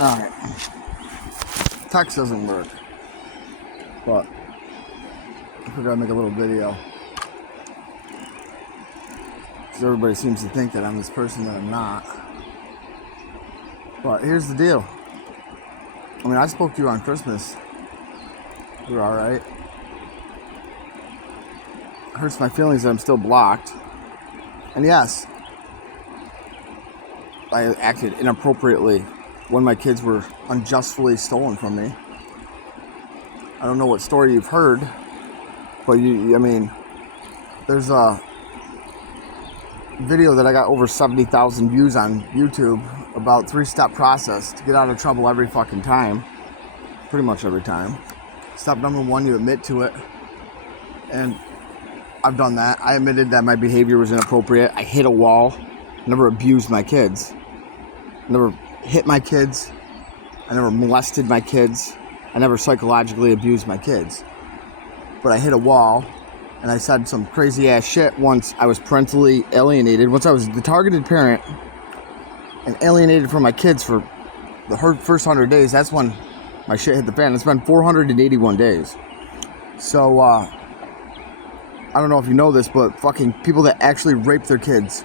Alright. Text doesn't work. But I figured I'd make a little video. Because everybody seems to think that I'm this person that I'm not. But here's the deal. I mean, I spoke to you on Christmas. You were alright. It hurts my feelings that I'm still blocked. And yes, I acted inappropriately when my kids were unjustly stolen from me. I don't know what story you've heard, but I mean, there's a video that I got over 70,000 views on YouTube about 3-step process to get out of trouble every fucking time. Pretty much every time. Step number 1, you admit to it. And I've done that. I admitted that my behavior was inappropriate. I hit a wall. Never abused my kids. Never hit my kids. I never molested my kids. I never psychologically abused my kids. But I hit a wall, and I said some crazy ass shit once I was parentally alienated. Once I was the targeted parent and alienated from my kids for the first 100 days, that's when my shit hit the fan. It's been 481 days. So, I don't know if you know this, but fucking people that actually rape their kids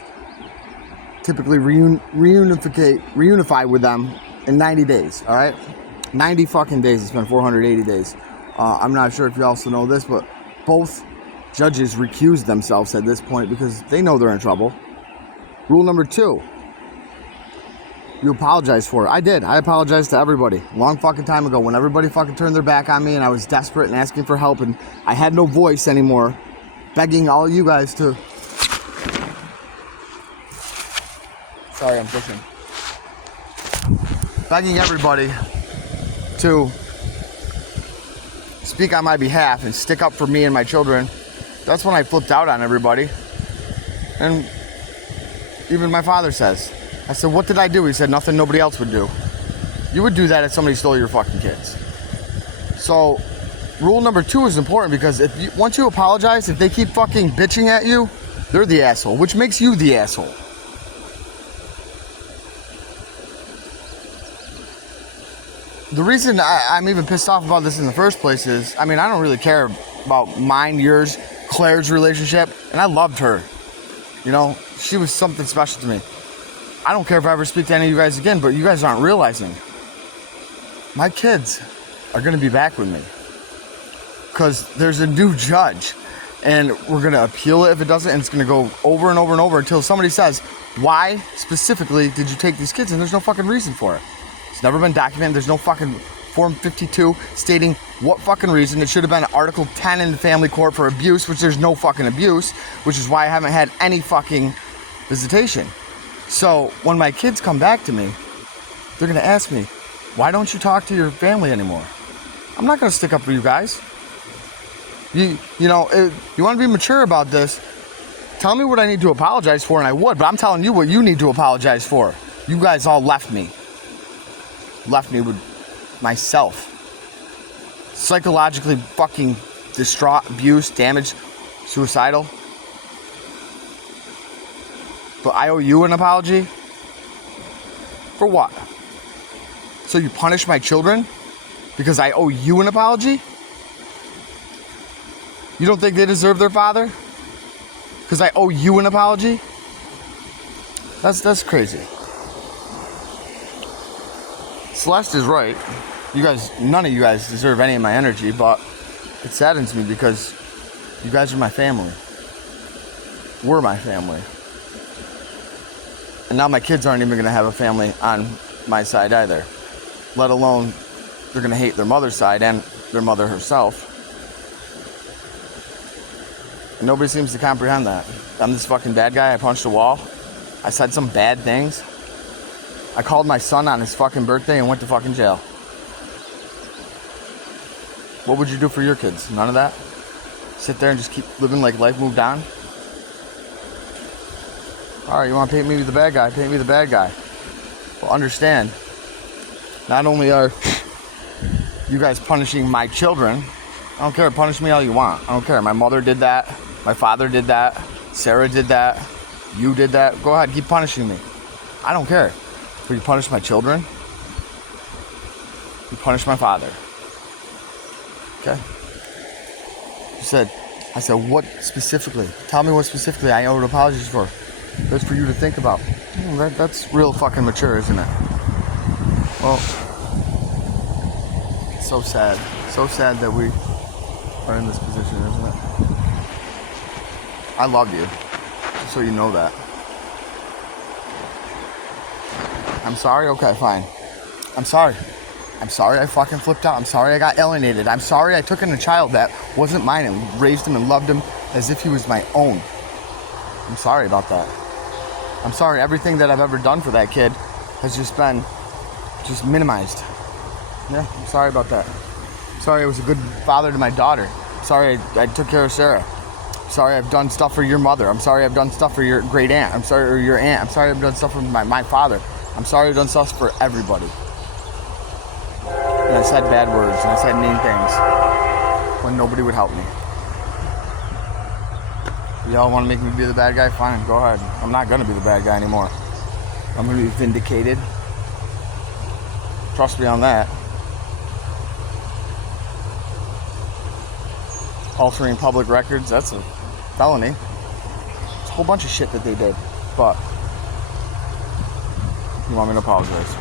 typically reunify with them in 90 days, alright? 90 fucking days. It's been 480 days. I'm not sure if you also know this, but both judges recused themselves at this point because they know they're in trouble. Rule number 2. You apologize for it. I did. I apologized to everybody. Long fucking time ago when everybody fucking turned their back on me and I was desperate and asking for help and I had no voice anymore. Begging all you guys to... Sorry, I'm pushing. Begging everybody to speak on my behalf and stick up for me and my children. That's when I flipped out on everybody. And even my father says, I said, what did I do? He said, nothing nobody else would do. You would do that if somebody stole your fucking kids. So, rule number 2 is important because once you apologize, if they keep fucking bitching at you, they're the asshole, which makes you the asshole. The reason I'm even pissed off about this in the first place is, I mean, I don't really care about mine, yours, Claire's relationship, and I loved her. You know, she was something special to me. I don't care if I ever speak to any of you guys again, but you guys aren't realizing. My kids are going to be back with me. Because there's a new judge. And we're going to appeal it if it doesn't, and it's going to go over and over and over until somebody says, why specifically did you take these kids? And there's no fucking reason for it. It's never been documented. There's no fucking Form 52 stating what fucking reason. It should have been Article 10 in the family court for abuse, which there's no fucking abuse, which is why I haven't had any fucking visitation. So when my kids come back to me, they're going to ask me, why don't you talk to your family anymore? I'm not going to stick up for you guys. You know, if you want to be mature about this, tell me what I need to apologize for, and I would, but I'm telling you what you need to apologize for. You guys all left me. Left me with myself. Psychologically fucking distraught, abused, damaged, suicidal. But I owe you an apology? For what? So you punish my children because I owe you an apology? You don't think they deserve their father? Because I owe you an apology? That's crazy. Celeste is right. You guys, none of you guys deserve any of my energy, but it saddens me because you guys are my family. We're my family. And now my kids aren't even going to have a family on my side either. Let alone they're going to hate their mother's side and their mother herself. And nobody seems to comprehend that. I'm this fucking bad guy. I punched a wall. I said some bad things. I called my son on his fucking birthday and went to fucking jail. What would you do for your kids? None of that? Sit there and just keep living like life moved on? Alright, you want to paint me the bad guy? Paint me the bad guy. Well, understand, not only are you guys punishing my children, I don't care, punish me all you want. I don't care. My mother did that. My father did that. Sarah did that. You did that. Go ahead, keep punishing me. I don't care. But you punish my children? You punished my father. Okay? I said, what specifically? Tell me what specifically I owe apologies for. That's for you to think about. That's real fucking mature, isn't it? Well, so sad. So sad that we are in this position, isn't it? I love you, just so you know that. I'm sorry? Okay, fine. I'm sorry. I'm sorry I fucking flipped out. I'm sorry I got alienated. I'm sorry I took in a child that wasn't mine and raised him and loved him as if he was my own. I'm sorry about that. I'm sorry everything that I've ever done for that kid has just been minimized. Yeah, I'm sorry about that. I'm sorry I was a good father to my daughter. I'm sorry I took care of Sarah. I'm sorry I've done stuff for your mother. I'm sorry I've done stuff for your great aunt. I'm sorry, or your aunt. I'm sorry I've done stuff for my father. I'm sorry I've done stuff for everybody. And I said bad words, and I said mean things when nobody would help me. Y'all want to make me be the bad guy? Fine, go ahead. I'm not going to be the bad guy anymore. I'm going to be vindicated. Trust me on that. Altering public records, that's a felony. It's a whole bunch of shit that they did. But you want me to apologize?